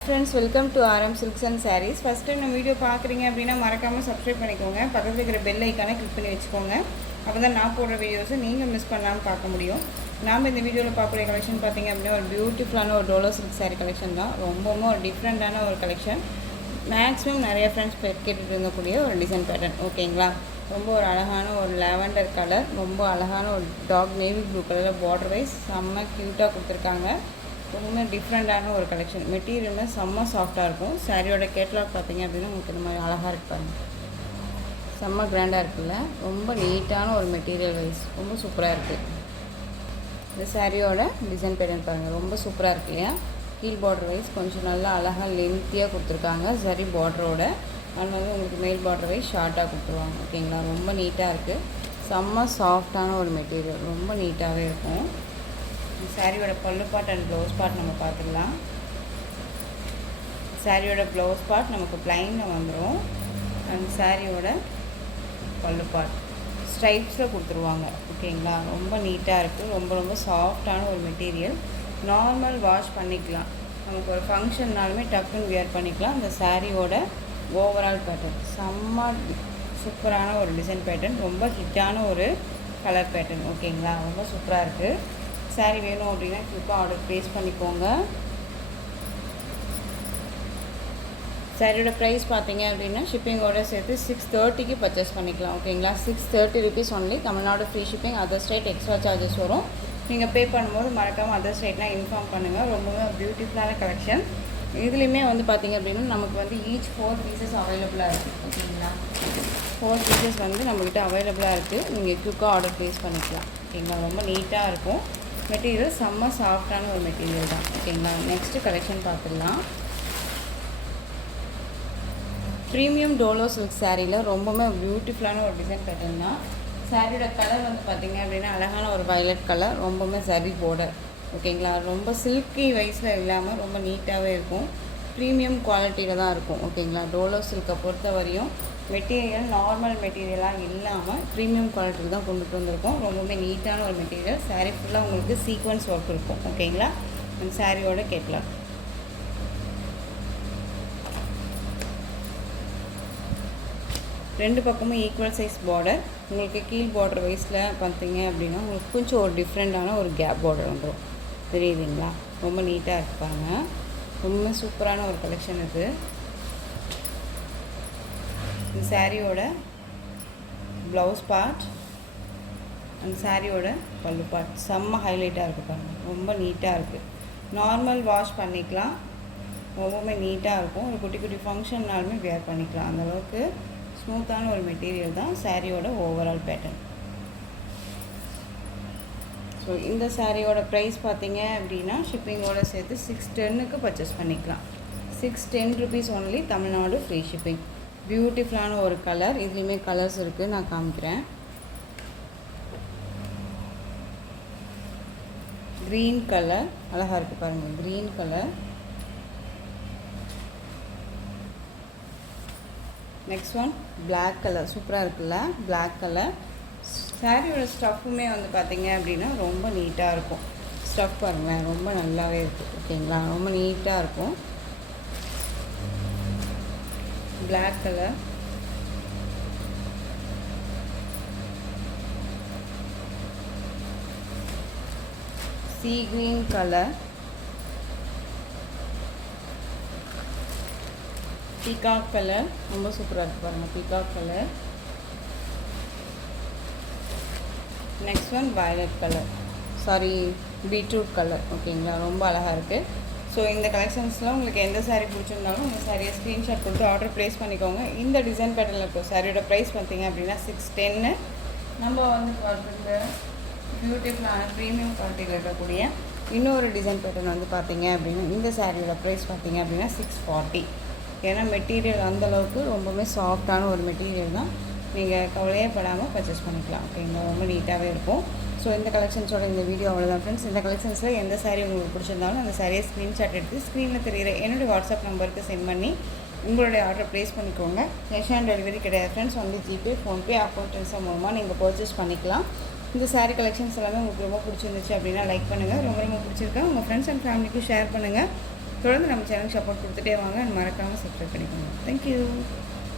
Friends, welcome to RM Silks and Sarees. First time நம்ம video பார்க்குறீங்க அப்படின்னா மறக்காமல் சப்ஸ்கிரைப் பண்ணிக்கோங்க. பக்கத்தில் இருக்கிற பெல் ஐக்கானை கிளிக் பண்ணி வச்சுக்கோங்க. அப்போ தான் நான் போடுற வீடியோஸை நீங்கள் மிஸ் பண்ணாமல் பார்க்க முடியும். நாம் இந்த வீடியோவில் பார்க்கக்கூடிய கலெக்ஷன் பார்த்திங்க அப்படின்னா ஒரு பியூட்டிஃபுல்லான ஒரு டோலோ சில்க் சாரீ கலெக்ஷன் தான். ரொம்பவும் ஒரு டிஃப்ரெண்ட்டான ஒரு கலெக்ஷன். மேக்ஸிமம் நிறைய ஃப்ரெண்ட்ஸ் கேட்டுட்டு இருக்கக்கூடிய ஒரு டிசைன் பேட்டர்ன். ஓகேங்களா? ரொம்ப ஒரு அழகான ஒரு லாவெண்டர் கலர், ரொம்ப அழகான ஒரு டார்க் நேவி ப்ளூ கலரில் பார்டர் வைஸ் செம்ம க்யூட்டாக கொடுத்துருக்காங்க. ரொம்ப டிஃப்ரெண்ட்டான ஒரு கலெக்ஷன். மெட்டீரியலுமே செம்ம சாஃப்டாக இருக்கும். சாரியோட கேட்லாக் பார்த்திங்க அப்படின்னா உங்களுக்கு இந்த மாதிரி அழகாக இருப்பாங்க. செம்ம கிராண்டாக இருக்குல்ல, ரொம்ப நீட்டான ஒரு மெட்டீரியல் வைஸ் ரொம்ப சூப்பராக இருக்குது. இந்த சாரியோட டிசைன் பேட்டர்ன் பாருங்கள், ரொம்ப சூப்பராக இருக்கு இல்லையா? கீழ் பார்டர் வைஸ் கொஞ்சம் நல்லா அழகாக லென்த்தியாக கொடுத்துருக்காங்க சரி பார்டரோட. அண்ட் உங்களுக்கு மேல் பார்டர் வைஸ் ஷார்ட்டாக கொடுத்துருவாங்க. ஓகேங்களா? ரொம்ப நீட்டாக இருக்குது. செம்ம சாஃப்டான ஒரு மெட்டீரியல், ரொம்ப நீட்டாகவே இருக்கும். சாரியோட பல்லு பார்ட் அண்ட் ப்ளவுஸ் பார்ட் நம்ம பார்த்துக்கலாம். சாரியோட ப்ளவுஸ் பார்ட் நமக்கு ப்ளைனில் வந்துடும். அண்ட் சாரியோட பல்லு பார்ட் ஸ்ட்ரைப்ஸில் கொடுத்துருவாங்க. ஓகேங்களா? ரொம்ப நீட்டாக இருக்குது. ரொம்ப ரொம்ப சாஃப்டான ஒரு மெட்டீரியல். நார்மல் வாஷ் பண்ணிக்கலாம். நமக்கு ஒரு ஃபங்க்ஷன்னாலுமே டக்குன்னு வியர் பண்ணிக்கலாம். இந்த சாரியோட ஓவரால் பேட்டர்ன் செம்ம சூப்பரான ஒரு டிசைன் பேட்டர்ன். ரொம்ப ஹிட்டான ஒரு கலர் பேட்டர்ன். ஓகேங்களா? ரொம்ப சூப்பராக இருக்குது. சாரீ வேணும் அப்படின்னா குயிக்காக ஆர்டர் ப்ளேஸ் பண்ணிக்கோங்க. சாரியோட ப்ரைஸ் பார்த்தீங்க அப்படின்னா ஷிப்பிங்கோட சேர்த்து 630க்கு பர்ச்சேஸ் பண்ணிக்கலாம். ஓகேங்களா? 630 rupees only. Tamil Nadu free shipping. Other state extra charges வரும். நீங்கள் பே பண்ணும்போது மறக்காமல் அதர் ஸ்டேட்லாம் இன்ஃபார்ம் பண்ணுங்கள். ரொம்பவே பியூட்டிஃபுல்லான கலெக்ஷன். இதுலேயுமே பார்த்தீங்க அப்படின்னா நமக்கு ஈச் 4 பீசஸ் அவைலபிளாக இருக்குது. ஓகேங்களா? 4 பீசஸ் நம்மக்கிட்ட அவைலபிளாக இருக்குது. நீங்கள் குயிக்காக ஆர்டர் ப்ளேஸ் பண்ணிக்கலாம். ஓகேங்களா? ரொம்ப நீட்டாக இருக்கும். மெட்டீரியல் செம்ம சாஃப்டான ஒரு மெட்டீரியல் தான். ஓகேங்களா? நெக்ஸ்ட்டு கலெக்ஷன் பார்த்துடலாம். ப்ரீமியம் டோலோ சில்க் சாரியில் ரொம்பவுமே பியூட்டிஃபுல்லான ஒரு டிசைன் பேட்டர்ன் தான். சாரியோட கலர் பார்த்திங்க அப்படின்னா அழகான ஒரு வயலட் கலர், ரொம்பவுமே சரி பார்டர். ஓகேங்களா? ரொம்ப சில்கி வைஸில் இல்லாமல் ரொம்ப நீட்டாகவே இருக்கும். ப்ரீமியம் குவாலிட்டியில் தான் இருக்கும். ஓகேங்களா? டோலோ சில்கை பொறுத்த வரையும் மெட்டீரியல் நார்மல் மெட்டீரியலாக இல்லாமல் ப்ரீமியம் குவாலிட்டியில் தான் கொண்டுட்டு வந்திருக்கோம். ரொம்பவே நீட்டான ஒரு மெட்டீரியல். சாரீ ஃபுல்லாக உங்களுக்கு சீக்வன்ஸ் ஒர்க் இருக்கும். ஓகேங்களா? அந்த சாரியோட கேட்லாக் ரெண்டு பக்கமும் ஈக்குவல் சைஸ் பார்டர். உங்களுக்கு கீழ் பார்டர் வைஸில் பார்த்தீங்க அப்படின்னா உங்களுக்கு கொஞ்சம் ஒரு டிஃப்ரெண்ட்டான ஒரு கேப் பார்டர் வந்துடும். தெரியுதுங்களா? ரொம்ப நீட்டாக இருப்பாங்க. ரொம்ப சூப்பரான ஒரு கலெக்ஷன் இது. இந்த சாரியோட ப்ளவுஸ் பார்ட் அந்த சாரியோட பல்லு பார்ட் செம்ம ஹைலைட்டாக இருக்குது பாருங்கள். ரொம்ப நீட்டாக இருக்குது. நார்மல் வாஷ் பண்ணிக்கலாம். ரொம்பவுமே நீட்டாக இருக்கும். ஒரு குட்டி குட்டி ஃபங்க்ஷன்னாலுமே வேர் பண்ணிக்கலாம். அந்தளவுக்கு ஸ்மூத்தான ஒரு மெட்டீரியல் தான் சாரியோட ஓவரால் பேட்டர்ன். ஸோ இந்த சாரியோட ப்ரைஸ் பார்த்தீங்க அப்படின்னா ஷிப்பிங்கோடு சேர்த்து 610க்கு பர்ச்சேஸ் பண்ணிக்கலாம். 610 rupees only. Tamil Nadu free shipping. பியூட்டிஃபுல்லான ஒரு கலர். இதுலேயுமே கலர்ஸ் இருக்குது, நான் காமிக்கிறேன். க்ரீன் கலர் அழகாக இருக்குது பாருங்கள். Green colour. Next one black colour. சூப்பராக இருக்குல்ல? Black colour. சாரியோட ஸ்டஃப்புமே பார்த்தீங்க அப்படின்னா ரொம்ப நீட்டாக இருக்கும். ஸ்டஃப் பாருங்களேன், ரொம்ப நல்லாவே இருக்குது. ஓகேங்களா? ரொம்ப நீட்டாக இருக்கும். Black colour. சீ கிரீன் கலர். Peacock colour. ரொம்ப சூப்பராக இருக்குது பாருங்கள். Peacock colour. Next one violet colour, sorry beetroot colour. ஓகேங்களா? ரொம்ப அழகாக இருக்குது. ஸோ இந்த கலெக்ஷன்ஸ்லாம் உங்களுக்கு எந்த சாரீ பிடிச்சிருந்தாலும் இந்த சாரியை ஸ்க்ரீன்ஷாட் கொடுத்து ஆர்டர் ப்ளேஸ் பண்ணிக்கோங்க. இந்த டிசைன் பேட்டர்னில் இருக்கும். சாரியோட ப்ரைஸ் பார்த்திங்க அப்படின்னா 610. நம்ம பார்த்துருக்க பியூட்டிஃபுல்லான ப்ரீமியம் குவாலிட்டியில் இருக்கக்கூடிய இன்னொரு டிசைன் பேட்டர்ன் பார்த்திங்க அப்படின்னா இந்த சாரியோட ப்ரைஸ் பார்த்திங்க அப்படின்னா 640. ஏன்னா மெட்டீரியல் அந்தளவுக்கு ரொம்பவே சாஃப்டான ஒரு மெட்டீரியல் தான். நீங்கள் கவலையே படாமல் பர்ச்சேஸ் பண்ணிக்கலாம். ஓகேங்களா? ரொம்ப நீட்டாகவே இருக்கும். ஸோ இந்த கலெக்ஷன்ஸோட இந்த வீடியோ அவ்வளோதான் ஃப்ரெண்ட்ஸ். இந்த கலெக்ஷன்ஸில் எந்த சாரீ உங்களுக்கு பிடிச்சிருந்தாலும் அந்த சாரியை ஸ்க்ரீன்ஷாட் எடுத்து ஸ்க்ரீனில் தெரிகிற என்னுடைய வாட்ஸ்அப் நம்பருக்கு சென்ட் பண்ணி உங்களுடைய ஆர்டர் ப்ளேஸ் பண்ணிக்கோங்க. கேஷ் ஆன் டெலிவரி கிடையாது friends. GPay, PhonePe, account transfer மூலமாக நீங்கள் பர்ச்சேஸ் பண்ணிக்கலாம். இந்த சாரீ கலெக்ஷன்ஸ் எல்லாமே உங்களுக்கு ரொம்ப பிடிச்சிருந்துச்சு அப்படின்னா லைக் பண்ணுங்கள். ரொம்ப ரொம்ப பிடிச்சிருக்கா உங்கள் ஃப்ரெண்ட்ஸ் அண்ட் ஃபேமிலிக்கு ஷேர் பண்ணுங்கள். தொடர்ந்து நம்ம சேனலுக்கு சப்போர்ட் கொடுத்துட்டே வாங்க. மறக்காமல் சப்ஸ்கிரைப் பண்ணிக்கோங்க. தேங்க்யூ.